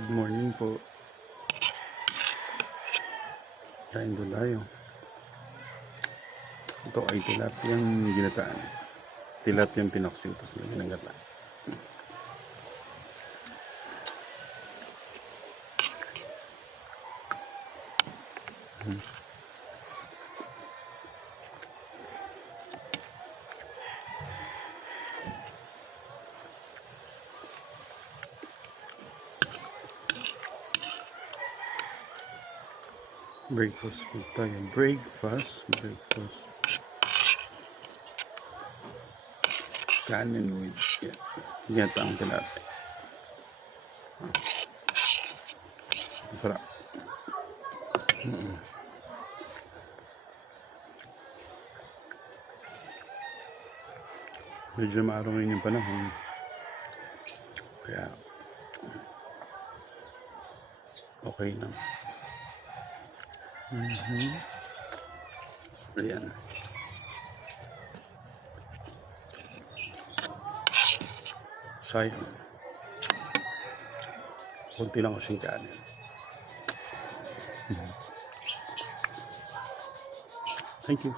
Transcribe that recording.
Good morning po. Kain doon tayo. Ito ay tilapiyang ginataan. Tilapiyang pinaksiw, tapos lagyan ng gata. Breakfast po tayo. Breakfast. Kanin with ginataang tilapia. Masarap. Medyo maaraw ngayon yung panahon. Kaya okay lang. Ayan. Sayang. Kunti lang kasing kanin. Thank you.